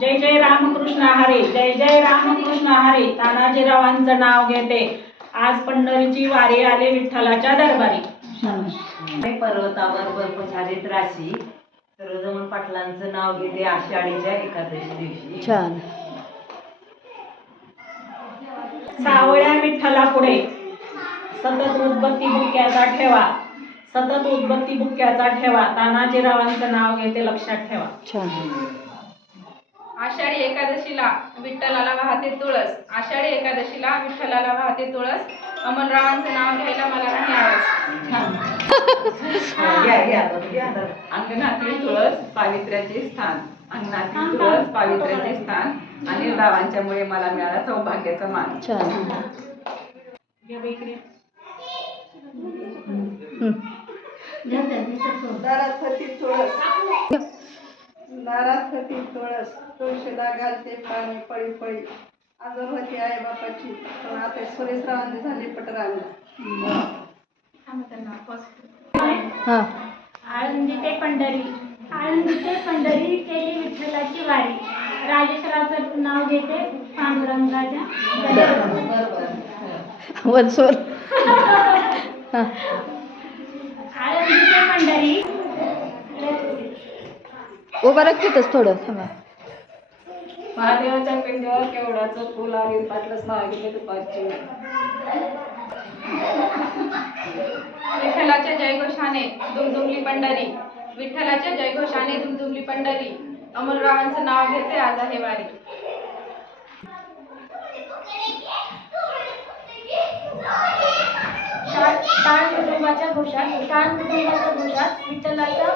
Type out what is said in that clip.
जय जय रामकृष्ण हरी, जय जय रामकृष्ण हरी. तानाजीरावांचं नाव घेते. आज पंढरीची वारी आले विठ्ठलाच्या दरबारी. पर्वतावर बर्फ झालेत राशी, सर्वजण पाटलांचं नाव घेते आषाढीच्या एकादशी दिवशी. छान. सावळ्या विठ्ठला पुढे सतत उदबत्ती बुक्याचा ठेवा, सतत उदबत्ती बुक्याचा ठेवा. तानाजीरावांचं नाव घेते, लक्षात ठेवा. छान. आषाढी एकादशीला विठ्ठलाला वाहते तुळस, आषाढी एकादशीला विठ्ठलाला वाहते तुळस. अमररावांचं नाव घ्यायला मला नाही आवडत. अंगणातील तुळस पावित्र्याचे स्थान, अंगणातील तुळस पावित्र्याचे स्थान. आणि रावांच्यामुळे मला मिळाला सौभाग्याचा मान. छान. दारात होती तुळस, दारात होती तुळस, तुळशीला घालते पाणी पळी पळी. आजोर होती आई बापाची, पण आता सुरेशरावांची झाली पटरांग. हां. आळंदी ते पंढरी, आळंदी ते पंढरी केली विठ्ठलाची वारी. राजेश्वराचं नाव घेते पांडुरंगाच्या वनसोर. हां. आळंदी ते पंढरी. उभं राखतेच थोडं थांबा. महादेवाच्या पिंडीवर केवडाचं फुल आणि पाटलंच नाव घेते दुपारची. विठ्ठलाच्या जयघोषाने दुमदुमली पंढरी, विठ्ठलाच्या जयघोषाने दुमदुमली पंढरी. अमररावांचं नाव घेते आज आहे वारी. टाळ कुटुंबाच्या घोषात, टाळ कुटुंबाच्या घोषात विठ्ठलाच्या